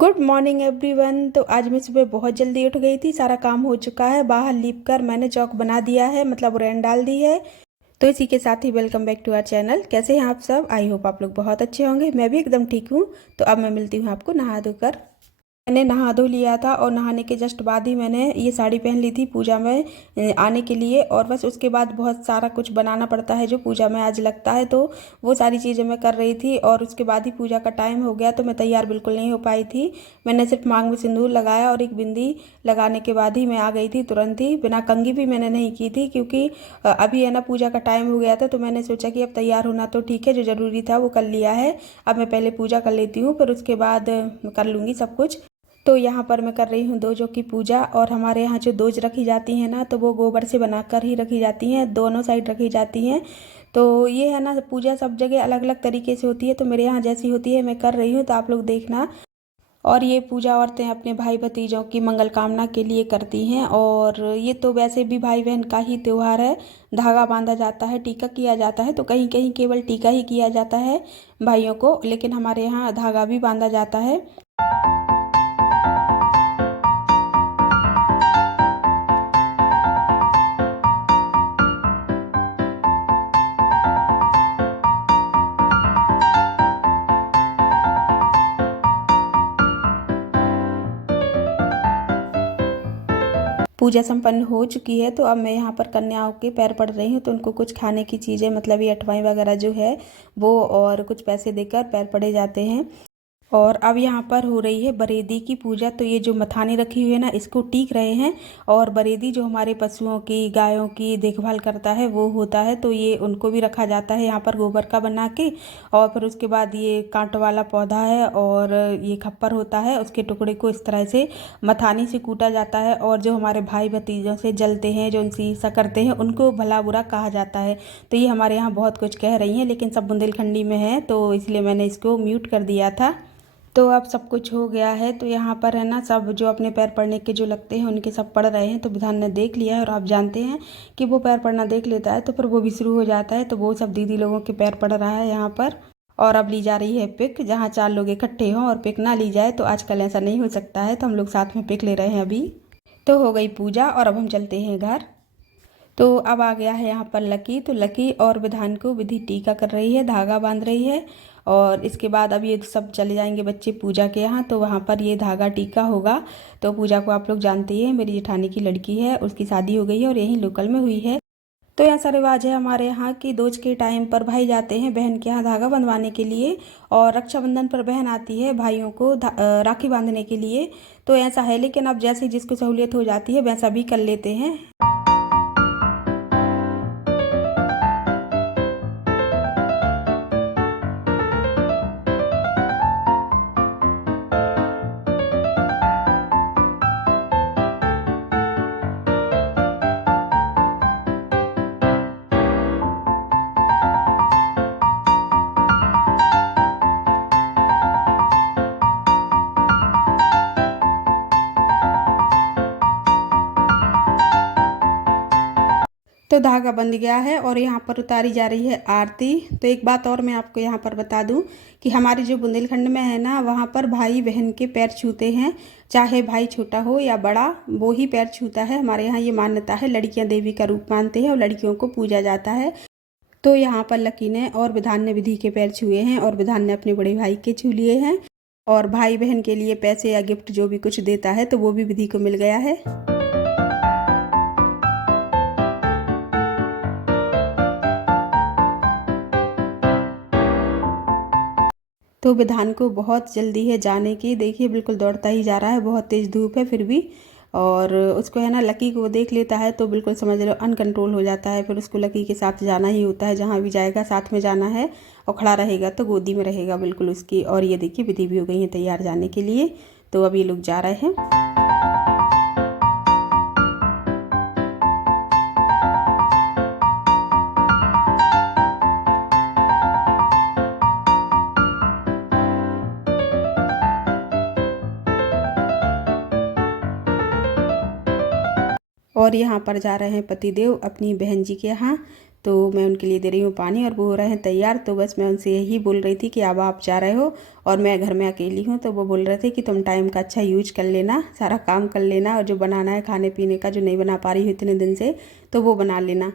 Good morning everyone. तो आज मैं सुबह बहुत जल्दी उठ गई थी। सारा काम हो चुका है। बाहर लीप कर मैंने चौक बना दिया है, मतलब रैन डाल दी है। तो इसी के साथ ही welcome back to our channel. कैसे हैं आप सब? आई होप आप लोग बहुत अच्छे होंगे। मैं भी एकदम ठीक हूँ। तो अब मैं मिलती हूँ आपको नहा धोकर। मैंने नहा धो लिया था और नहाने के जस्ट बाद ही मैंने ये साड़ी पहन ली थी पूजा में आने के लिए। और बस उसके बाद बहुत सारा कुछ बनाना पड़ता है जो पूजा में आज लगता है, तो वो सारी चीज़ें मैं कर रही थी। और उसके बाद ही पूजा का टाइम हो गया, तो मैं तैयार बिल्कुल नहीं हो पाई थी। मैंने सिर्फ मांग में सिंदूर लगाया और एक बिंदी लगाने के बाद ही मैं आ गई थी तुरंत ही। बिना कंघी भी मैंने नहीं की थी, क्योंकि अभी है ना पूजा का टाइम हो गया था। तो मैंने सोचा कि अब तैयार होना तो ठीक है, जो ज़रूरी था वो कर लिया है। अब मैं पहले पूजा कर लेती हूँ, फिर उसके बाद कर लूँगी सब कुछ। तो यहाँ पर मैं कर रही हूँ दोजों की पूजा। और हमारे यहाँ जो दोज रखी जाती हैं ना, तो वो गोबर से बनाकर ही रखी जाती हैं, दोनों साइड रखी जाती हैं। तो ये है ना, पूजा सब जगह अलग अलग तरीके से होती है, तो मेरे यहाँ जैसी होती है मैं कर रही हूँ, तो आप लोग देखना। और ये पूजा औरतें अपने भाई भतीजों की मंगल कामना के लिए करती हैं। और ये तो वैसे भी भाई बहन का ही त्योहार है। धागा बांधा जाता है, टीका किया जाता है। तो कहीं कहीं केवल टीका ही किया जाता है भाइयों को, लेकिन हमारे यहाँ धागा भी बांधा जाता है। पूजा संपन्न हो चुकी है, तो अब मैं यहाँ पर कन्याओं के पैर पड़ रही हूँ। तो उनको कुछ खाने की चीज़ें, मतलब ये अठवाई वगैरह जो है वो, और कुछ पैसे देकर पैर पड़े जाते हैं। और अब यहाँ पर हो रही है बरेदी की पूजा। तो ये जो मथानी रखी हुई है ना, इसको टीक रहे हैं। और बरेदी जो हमारे पशुओं की, गायों की देखभाल करता है वो होता है, तो ये उनको भी रखा जाता है यहाँ पर गोबर का बना के। और फिर उसके बाद ये कांट वाला पौधा है और ये खप्पर होता है, उसके टुकड़े को इस तरह से मथानी से कूटा जाता है। और जो हमारे भाई भतीजों से जलते हैं, जो उनसे ईर्ष्या करते हैं, उनको भला बुरा कहा जाता है। तो ये हमारे यहाँ बहुत कुछ कह रही हैं, लेकिन सब बुंदेलखंडी में है, तो इसलिए मैंने इसको म्यूट कर दिया था। तो अब सब कुछ हो गया है। तो यहाँ पर है ना, सब जो अपने पैर पड़ने के जो लगते हैं उनके सब पढ़ रहे हैं। तो विधान ने देख लिया है, और आप जानते हैं कि वो पैर पड़ना देख लेता है तो फिर वो भी शुरू हो जाता है। तो वो सब दीदी लोगों के पैर पड़ रहा है यहाँ पर। और अब ली जा रही है पिक, जहाँ चार लोग इकट्ठे हों और पिक ना ली जाए, तो आजकल ऐसा नहीं हो सकता है, तो हम लोग साथ में पिक ले रहे हैं अभी। तो हो गई पूजा और अब हम चलते हैं घर। तो अब आ गया है यहाँ पर लकी। तो लकी और विधान को विधि टीका कर रही है, धागा बांध रही है। और इसके बाद अब ये सब चले जाएंगे बच्चे पूजा के यहाँ, तो वहाँ पर ये धागा टीका होगा। तो पूजा को आप लोग जानते ही हैं, मेरी जेठानी की लड़की है, उसकी शादी हो गई है और यहीं लोकल में हुई है। तो ऐसा रिवाज है हमारे यहाँ कि दोज के टाइम पर भाई जाते हैं बहन के यहाँ धागा बंधवाने के लिए। और रक्षाबंधन पर बहन आती है भाइयों को राखी बांधने के लिए। तो ऐसा है, लेकिन अब जैसे जिसको सहूलियत हो जाती है वैसा भी कर लेते हैं। तो धागा बंध गया है और यहाँ पर उतारी जा रही है आरती। तो एक बात और मैं आपको यहाँ पर बता दूँ कि हमारी जो बुंदेलखंड में है ना, वहाँ पर भाई बहन के पैर छूते हैं। चाहे भाई छोटा हो या बड़ा, वो ही पैर छूता है। हमारे यहाँ ये मान्यता है, लड़कियाँ देवी का रूप मानते हैं और लड़कियों को पूजा जाता है। तो यहाँ पर लकी ने और विधान ने विधि के पैर छुए हैं, और विधान ने अपने बड़े भाई के छू लिए हैं। और भाई बहन के लिए पैसे या गिफ्ट जो भी कुछ देता है, तो वो भी विधि को मिल गया है। तो विधान को बहुत जल्दी है जाने की। देखिए बिल्कुल दौड़ता ही जा रहा है, बहुत तेज़ धूप है फिर भी। और उसको है ना, लकी को वो देख लेता है तो बिल्कुल समझ लो अनकंट्रोल हो जाता है। फिर उसको लकी के साथ जाना ही होता है, जहाँ भी जाएगा साथ में जाना है। और खड़ा रहेगा तो गोदी में रहेगा बिल्कुल उसकी। और ये देखिए विधि भी हो गई है तैयार जाने के लिए। तो अब ये लोग जा रहे हैं। और यहाँ पर जा रहे हैं पतिदेव अपनी बहन जी के यहाँ। तो मैं उनके लिए दे रही हूँ पानी और वो हो रहे हैं तैयार। तो बस मैं उनसे यही बोल रही थी कि अब आप जा रहे हो और मैं घर में अकेली हूँ। तो वो बोल रहे थे कि तुम टाइम का अच्छा यूज कर लेना, सारा काम कर लेना, और जो बनाना है खाने पीने का जो नहीं बना पा रही हूँ इतने दिन से तो वो बना लेना।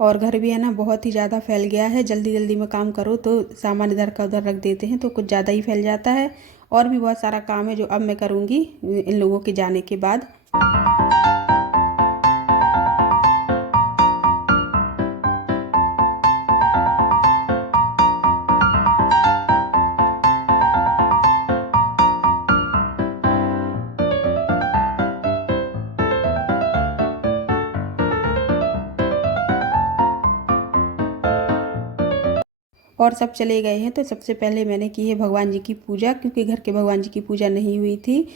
और घर भी है ना बहुत ही ज़्यादा फैल गया है, जल्दी जल्दी में काम करो तो सामान इधर का उधर रख देते हैं तो कुछ ज़्यादा ही फैल जाता है। और भी बहुत सारा काम है जो अब मैं करूँगी इन लोगों के जाने के बाद। और सब चले गए हैं तो सबसे पहले मैंने की है भगवान जी की पूजा, क्योंकि घर के भगवान जी की पूजा नहीं हुई थी।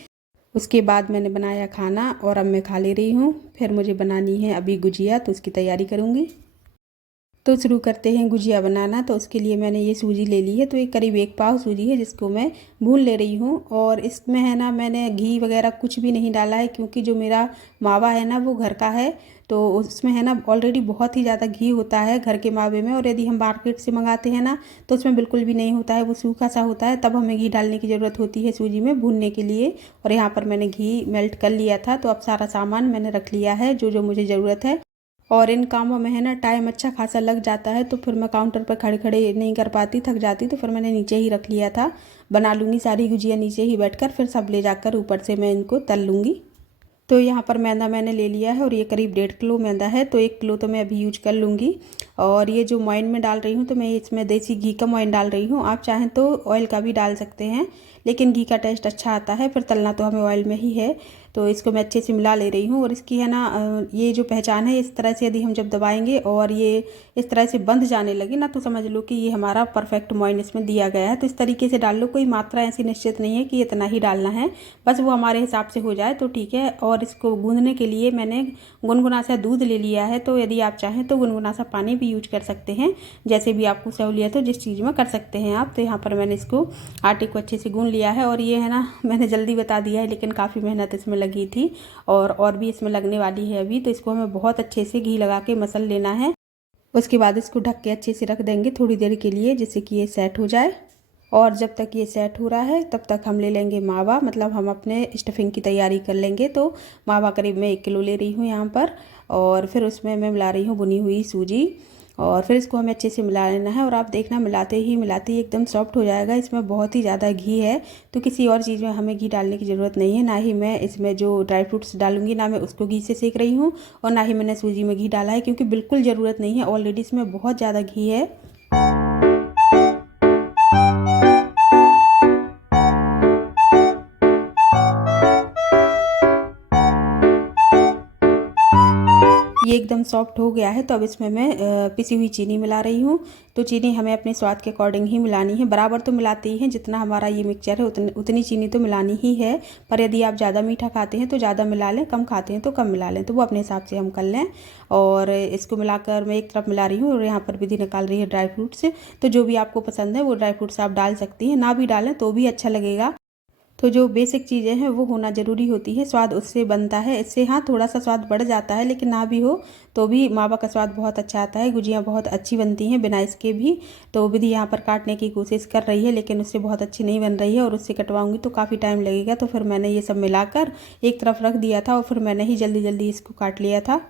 उसके बाद मैंने बनाया खाना और अब मैं खा ले रही हूँ। फिर मुझे बनानी है अभी गुजिया, तो उसकी तैयारी करूँगी। तो शुरू करते हैं गुजिया बनाना। तो उसके लिए मैंने ये सूजी ले ली है, तो ये करीब 1 पाव सूजी है जिसको मैं भून ले रही हूँ। और इसमें है ना मैंने घी वगैरह कुछ भी नहीं डाला है, क्योंकि जो मेरा मावा है ना वो घर का है, तो उसमें है ना ऑलरेडी बहुत ही ज़्यादा घी होता है घर के मावे में। और यदि हम मार्केट से मंगाते हैं ना तो उसमें बिल्कुल भी नहीं होता है, वो सूखा सा होता है, तब हमें घी डालने की ज़रूरत होती है सूजी में भूनने के लिए। और यहाँ पर मैंने घी मेल्ट कर लिया था, तो अब सारा सामान मैंने रख लिया है जो जो मुझे ज़रूरत है। और इन कामों में है ना टाइम अच्छा खासा लग जाता है, तो फिर मैं काउंटर पर खड़े खड़े नहीं कर पाती, थक जाती, तो फिर मैंने नीचे ही रख लिया था। बना लूँगी सारी गुजिया नीचे ही बैठकर, फिर सब ले जाकर ऊपर से मैं इनको तल लूँगी। तो यहाँ पर मैदा मैंने ले लिया है और ये करीब 1.5 किलो मैदा है, तो 1 किलो तो मैं अभी यूज कर लूँगी। और ये जो मोइन में डाल रही हूँ तो मैं इसमें देसी घी का मोइन डाल रही हूँ, आप चाहें तो ऑयल का भी डाल सकते हैं, लेकिन घी का टेस्ट अच्छा आता है। फिर तलना तो हमें ऑयल में ही है। तो इसको मैं अच्छे से मिला ले रही हूँ। और इसकी है ना ये जो पहचान है, इस तरह से यदि हम जब दबाएंगे और ये इस तरह से बंध जाने लगे ना, तो समझ लो कि ये हमारा परफेक्ट मोइन इसमें दिया गया है। तो इस तरीके से डाल लो, कोई मात्रा ऐसी निश्चित नहीं है कि इतना ही डालना है, बस वो हमारे हिसाब से हो जाए तो ठीक है। और इसको गूंदने के लिए मैंने गुनगुना सा दूध ले लिया है, तो यदि आप चाहें तो गुनगुना सा पानी भी यूज कर सकते हैं, जैसे भी आपको सहूलियत हो, जिस चीज़ में कर सकते हैं आप। तो यहाँ पर मैंने इसको आटे को अच्छे से गूंद लिया है। और ये है ना मैंने जल्दी बता दिया है, लेकिन काफ़ी मेहनत इसमें लगी थी और भी इसमें लगने वाली है अभी। तो इसको हमें बहुत अच्छे से घी लगा के मसल लेना है। उसके बाद इसको ढक के अच्छे से रख देंगे थोड़ी देर के लिए, जिससे कि ये सेट हो जाए। और जब तक ये सेट हो रहा है तब तक हम ले लेंगे मावा, मतलब हम अपने स्टफिंग की तैयारी कर लेंगे। तो मावा करीब मैं 1 किलो ले रही हूँ यहाँ पर, और फिर उसमें मैं मिला रही हूँ भुनी हुई सूजी। और फिर इसको हमें अच्छे से मिला लेना है। और आप देखना मिलाते ही एकदम सॉफ्ट हो जाएगा। इसमें बहुत ही ज़्यादा घी है, तो किसी और चीज़ में हमें घी डालने की ज़रूरत नहीं है। ना ही मैं इसमें जो ड्राई फ्रूट्स डालूंगी, ना मैं उसको घी से सेक रही हूँ, और ना ही मैंने सूजी में घी डाला है, क्योंकि बिल्कुल ज़रूरत नहीं है, ऑलरेडी इसमें बहुत ज़्यादा घी है। ये एकदम सॉफ्ट हो गया है, तो अब इसमें मैं पिसी हुई चीनी मिला रही हूँ। तो चीनी हमें अपने स्वाद के अकॉर्डिंग ही मिलानी है, बराबर तो मिलाते ही हैं, जितना हमारा ये मिक्सचर है उतनी चीनी तो मिलानी ही है। पर यदि आप ज़्यादा मीठा खाते हैं तो ज़्यादा मिला लें, कम खाते हैं तो कम मिला लें, तो वो अपने हिसाब से हम कर लें। और इसको मिलाकर मैं एक तरफ मिला रही हूँ, और यहाँ पर विधि निकाल रही है ड्राई फ्रूट्स। तो जो भी आपको पसंद है वो ड्राई फ्रूट्स आप डाल सकती हैं, ना भी डालें तो भी अच्छा लगेगा। तो जो बेसिक चीज़ें हैं वो होना ज़रूरी होती है, स्वाद उससे बनता है। इससे हाँ थोड़ा सा स्वाद बढ़ जाता है, लेकिन ना भी हो तो भी मावा का स्वाद बहुत अच्छा आता है। गुजियाँ बहुत अच्छी बनती हैं बिना इसके भी। तो विधि यहाँ पर काटने की कोशिश कर रही है, लेकिन उससे बहुत अच्छी नहीं बन रही है, और उससे कटवाऊँगी तो काफ़ी टाइम लगेगा। तो फिर मैंने ये सब मिलाकर एक तरफ रख दिया था, और फिर मैंने ही जल्दी जल्दी इसको काट लिया था।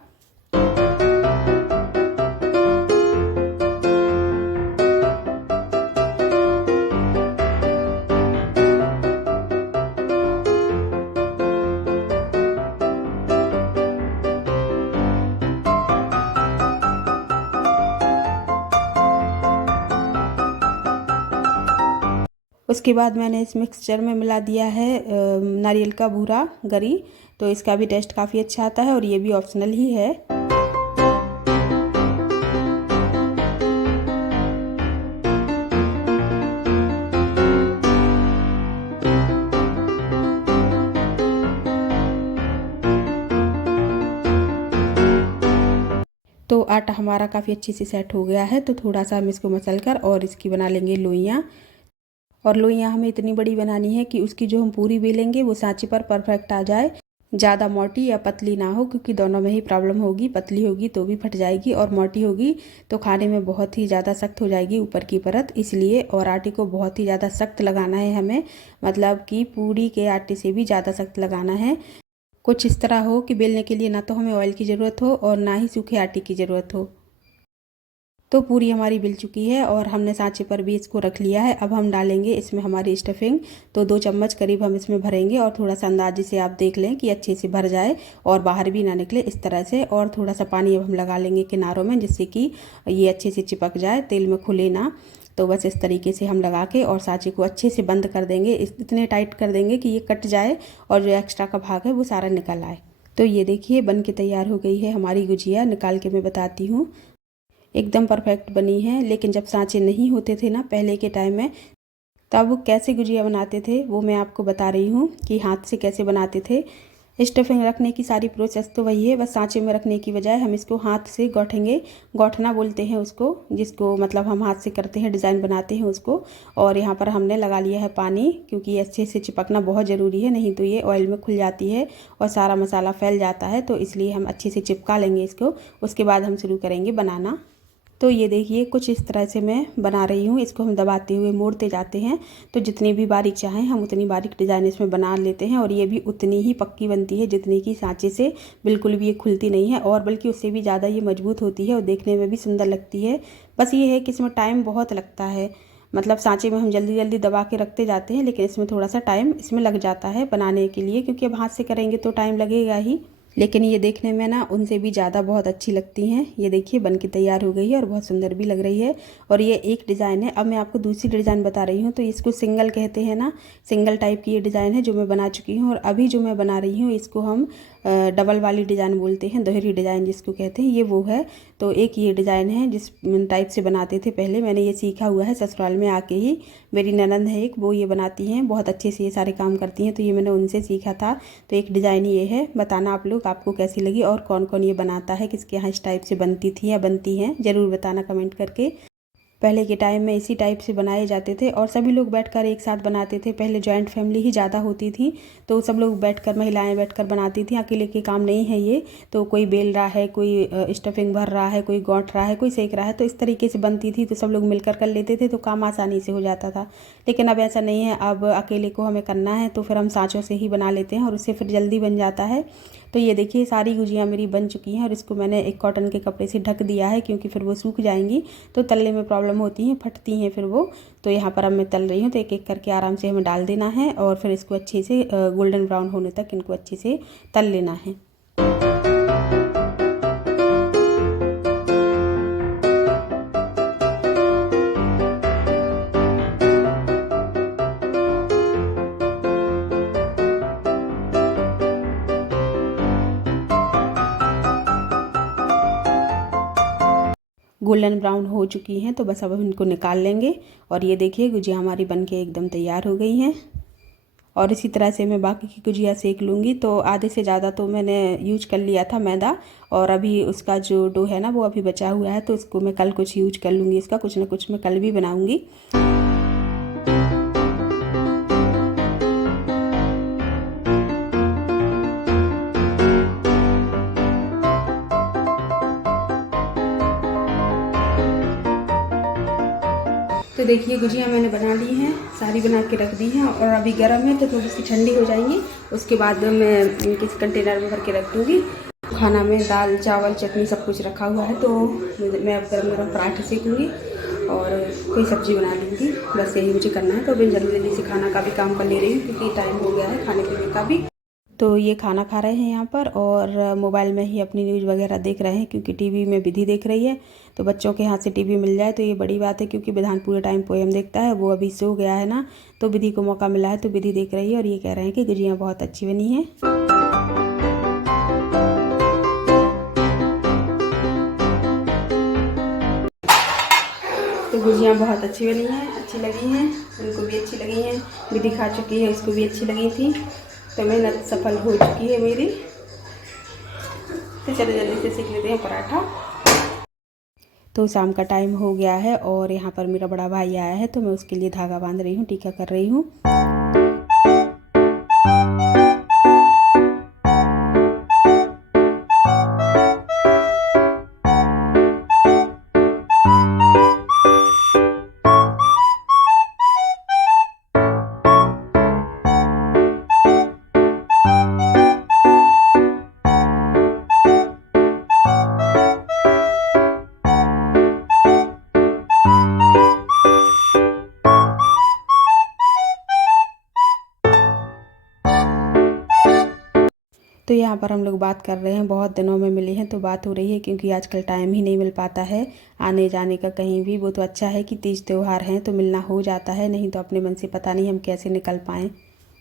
उसके बाद मैंने इस मिक्सचर में मिला दिया है नारियल का बूरा, गरी। तो इसका भी टेस्ट काफ़ी अच्छा आता है, और ये भी ऑप्शनल ही है। तो आटा हमारा काफ़ी अच्छे से सेट हो गया है, तो थोड़ा सा हम इसको मसल कर और इसकी बना लेंगे लोइयाँ। और लोइयाँ हमें इतनी बड़ी बनानी है कि उसकी जो हम पूरी बेलेंगे वो सांचे पर परफेक्ट आ जाए। ज़्यादा मोटी या पतली ना हो, क्योंकि दोनों में ही प्रॉब्लम होगी। पतली होगी तो भी फट जाएगी और मोटी होगी तो खाने में बहुत ही ज़्यादा सख्त हो जाएगी ऊपर की परत, इसलिए। और आटे को बहुत ही ज़्यादा सख्त लगाना है हमें, मतलब कि पूड़ी के आटे से भी ज़्यादा सख्त लगाना है। कुछ इस तरह हो कि बेलने के लिए ना तो हमें ऑयल की ज़रूरत हो और ना ही सूखे आटे की ज़रूरत हो। तो पूरी हमारी बिल चुकी है और हमने सांचे पर भी इसको रख लिया है। अब हम डालेंगे इसमें हमारी स्टफिंग। तो 2 चम्मच करीब हम इसमें भरेंगे और थोड़ा सा अंदाजे से आप देख लें कि अच्छे से भर जाए और बाहर भी ना निकले, इस तरह से। और थोड़ा सा पानी अब हम लगा लेंगे किनारों में, जिससे कि ये अच्छे से चिपक जाए, तेल में खुले ना। तो बस इस तरीके से हम लगा के और सांचे को अच्छे से बंद कर देंगे। इतने टाइट कर देंगे कि ये कट जाए और जो एक्स्ट्रा का भाग है वो सारा निकल आए। तो ये देखिए बन के तैयार हो गई है हमारी गुजिया। निकाल के मैं बताती हूँ, एकदम परफेक्ट बनी है। लेकिन जब सांचे नहीं होते थे ना पहले के टाइम में, तब कैसे गुजिया बनाते थे वो मैं आपको बता रही हूँ कि हाथ से कैसे बनाते थे। स्टफिंग रखने की सारी प्रोसेस तो वही है, बस सांचे में रखने की बजाय हम इसको हाथ से गौठेंगे। गौठना बोलते हैं उसको, जिसको मतलब हम हाथ से करते हैं, डिज़ाइन बनाते हैं उसको। और यहाँ पर हमने लगा लिया है पानी, क्योंकि ये अच्छे से चिपकना बहुत ज़रूरी है, नहीं तो ये ऑयल में खुल जाती है और सारा मसाला फैल जाता है। तो इसलिए हम अच्छे से चिपका लेंगे इसको, उसके बाद हम शुरू करेंगे बनाना। तो ये देखिए कुछ इस तरह से मैं बना रही हूँ। इसको हम दबाते हुए मोड़ते जाते हैं, तो जितनी भी बारीक चाहें हम उतनी बारीक डिज़ाइन इसमें बना लेते हैं। और ये भी उतनी ही पक्की बनती है जितनी कि सांचे से बिल्कुल भी ये खुलती नहीं है, और बल्कि उससे भी ज़्यादा ये मजबूत होती है और देखने में भी सुंदर लगती है। बस ये है कि इसमें टाइम बहुत लगता है, मतलब सांचे में हम जल्दी जल्दी दबा के रखते जाते हैं, लेकिन इसमें थोड़ा सा टाइम इसमें लग जाता है बनाने के लिए, क्योंकि अब हाथ से करेंगे तो टाइम लगेगा ही। लेकिन ये देखने में ना उनसे भी ज़्यादा बहुत अच्छी लगती हैं। ये देखिए बन के तैयार हो गई है और बहुत सुंदर भी लग रही है। और ये एक डिज़ाइन है। अब मैं आपको दूसरी डिज़ाइन बता रही हूँ। तो इसको सिंगल कहते हैं ना, सिंगल टाइप की ये डिज़ाइन है जो मैं बना चुकी हूँ। और अभी जो मैं बना रही हूँ इसको हम डबल वाली डिज़ाइन बोलते हैं, दोहरी डिज़ाइन जिसको कहते हैं, ये वो है। तो एक ये डिज़ाइन है जिस टाइप से बनाते थे पहले, मैंने ये सीखा हुआ है ससुराल में आके ही। मेरी ननंद है एक, वो ये बनाती हैं, बहुत अच्छे से ये सारे काम करती हैं, तो ये मैंने उनसे सीखा था। तो एक डिज़ाइन ये है। बताना आप लोग आपको कैसी लगी और कौन कौन ये बनाता है, किसके यहाँ इस टाइप से बनती थी या बनती हैं, ज़रूर बताना कमेंट करके। पहले के टाइम में इसी टाइप से बनाए जाते थे और सभी लोग बैठकर एक साथ बनाते थे। पहले जॉइंट फैमिली ही ज़्यादा होती थी, तो सब लोग बैठकर, महिलाएं बैठकर बनाती थी। अकेले के काम नहीं है ये। तो कोई बेल रहा है, कोई स्टफिंग भर रहा है, कोई गौंठ रहा है, कोई सेक रहा है, तो इस तरीके से बनती थी। तो सब लोग मिलकर कर लेते थे तो काम आसानी से हो जाता था। लेकिन अब ऐसा नहीं है, अब अकेले को हमें करना है तो फिर हम सांचों से ही बना लेते हैं और उससे फिर जल्दी बन जाता है। तो ये देखिए सारी गुजियाँ मेरी बन चुकी हैं और इसको मैंने एक कॉटन के कपड़े से ढक दिया है, क्योंकि फिर वो सूख जाएंगी तो तलने में प्रॉब्लम होती है, फटती हैं फिर वो। तो यहाँ पर अब मैं तल रही हूँ, तो एक एक करके आराम से हमें डाल देना है और फिर इसको अच्छे से गोल्डन ब्राउन होने तक इनको अच्छे से तल लेना है। गोल्डन ब्राउन हो चुकी हैं, तो बस अब हम इनको निकाल लेंगे। और ये देखिए गुजिया हमारी बनके एकदम तैयार हो गई हैं। और इसी तरह से मैं बाकी की गुजिया सेक लूँगी। तो आधे से ज़्यादा तो मैंने यूज कर लिया था मैदा, और अभी उसका जो डो है ना वो अभी बचा हुआ है, तो इसको मैं कल कुछ यूज कर लूँगी। इसका कुछ ना कुछ मैं कल भी बनाऊँगी। तो देखिए गुजिया मैंने बना ली हैं, सारी बना के रख दी हैं और अभी गर्म है तो थोड़ी सी ठंडी हो जाएंगी। उसके बाद मैं किसी कंटेनर में भर के रख दूँगी। खाना में दाल चावल चटनी सब कुछ रखा हुआ है, तो मैं अब गर्म गर्म पराठे सेकूँगी और कोई सब्ज़ी बना लूँगी। बस यही मुझे करना है। तो अभी जल्दी जल्दी से खाना का भी काम कर ले रही हूँ, क्योंकि टाइम हो गया है खाने पीने का भी। तो ये खाना खा रहे हैं यहाँ पर और मोबाइल में ही अपनी न्यूज़ वगैरह देख रहे हैं, क्योंकि टीवी में विधि देख रही है। तो बच्चों के हाथ से टीवी मिल जाए तो ये बड़ी बात है, क्योंकि विधान पूरे टाइम पोएम देखता है, वो अभी सो गया है ना, तो विधि को मौका मिला है तो विधि देख रही है और ये कह रहे हैं कि गुजिया बहुत अच्छी बनी है। तो गुजिया बहुत अच्छी बनी हैं, अच्छी लगी हैं, उनको भी अच्छी लगी हैं। विधि खा चुकी है, उसको भी अच्छी लगी थी। तो मेहनत सफल हो चुकी है मेरी। तो चलो जल्दी से सीख लेते हैं पराठा। तो शाम का टाइम हो गया है और यहाँ पर मेरा बड़ा भाई आया है, तो मैं उसके लिए धागा बांध रही हूँ, टीका कर रही हूँ। तो यहाँ पर हम लोग बात कर रहे हैं, बहुत दिनों में मिले हैं तो बात हो रही है, क्योंकि आजकल टाइम ही नहीं मिल पाता है आने जाने का कहीं भी। वो तो अच्छा है कि तीज त्यौहार हैं तो मिलना हो जाता है, नहीं तो अपने मन से पता नहीं हम कैसे निकल पाएँ।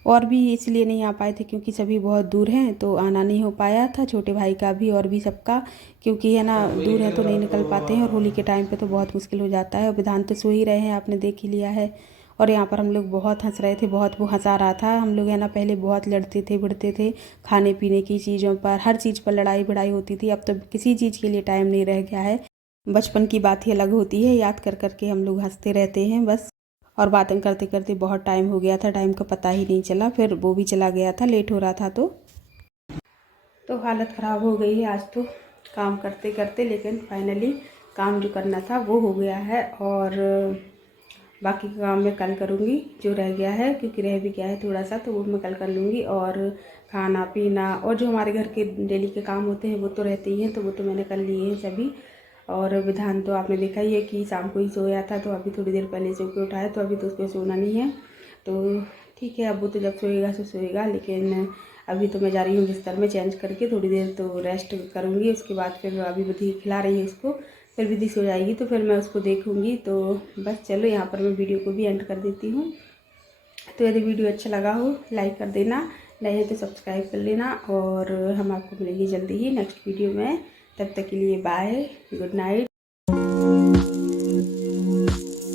और भी इसलिए नहीं आ पाए थे क्योंकि सभी बहुत दूर हैं तो आना नहीं हो पाया था, छोटे भाई का भी और भी सबका, क्योंकि है ना दूर हैं तो नहीं निकल पाते हैं। और होली के टाइम पे तो बहुत मुश्किल हो जाता है। और विधान तो सो ही रहे हैं, आपने देख ही लिया है। और यहाँ पर हम लोग बहुत हंस रहे थे, बहुत वो हंसा रहा था। हम लोग है ना पहले बहुत लड़ते थे भिड़ते थे खाने पीने की चीज़ों पर, हर चीज़ पर लड़ाई भिड़ाई होती थी। अब तो किसी चीज़ के लिए टाइम नहीं रह गया है। बचपन की बात ही अलग होती है, याद कर कर के हम लोग हंसते रहते हैं बस। और बातें करते करते बहुत टाइम हो गया था, टाइम का पता ही नहीं चला। फिर वो भी चला गया था, लेट हो रहा था तो हालत ख़राब हो गई है आज तो काम करते करते। लेकिन फाइनली काम जो करना था वो हो गया है। और बाकी का काम मैं कल करूँगी जो रह गया है, क्योंकि रह भी गया है थोड़ा सा, तो वो मैं कल कर लूँगी। और खाना पीना और जो हमारे घर के डेली के काम होते हैं वो तो रहते ही हैं, तो वो तो मैंने कर लिए हैं सभी। और विधान तो आपने देखा ही है कि शाम को ही सोया था, तो अभी थोड़ी देर पहले सो के उठा है, तो अभी तो उसको सोना नहीं है। तो ठीक है, अब वो तो जब सोएगा सो सोएगा, लेकिन अभी तो मैं जा रही हूँ बिस्तर में चेंज करके, थोड़ी देर तो रेस्ट करूँगी। उसके बाद फिर अभी विधि खिला रही है उसको, फिर विधि सो जाएगी तो फिर मैं उसको देखूँगी। तो बस चलो यहाँ पर मैं वीडियो को भी एंड कर देती हूँ। तो यदि वीडियो अच्छा लगा हो लाइक कर देना, नहीं तो सब्सक्राइब कर लेना। और हम आपको मिलेंगे जल्दी ही नेक्स्ट वीडियो में। तब तक के लिए बाय, गुड नाइट।